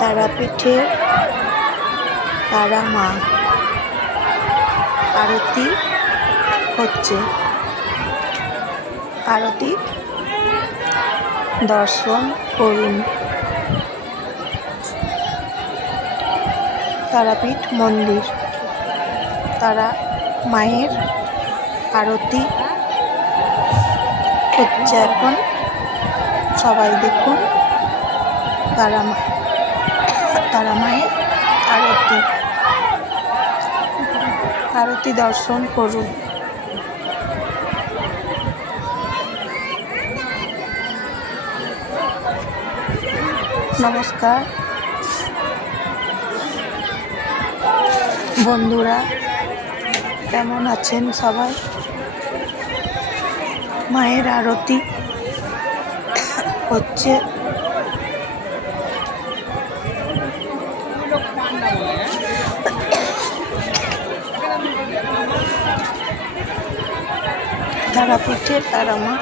তারাপীঠের তারা মা আরতি হচ্ছে। আরতি দর্শন করুন। তারাপীঠ মন্দির, তারা মায়ের আরতি হচ্ছে এখন। সবাই দেখুন তারা মায়ের আরতি দর্শন করুন। নমস্কার বন্ধুরা, কেমন আছেন সবাই? মায়ের আরতি হচ্ছে। তারাপীঠের তারা মা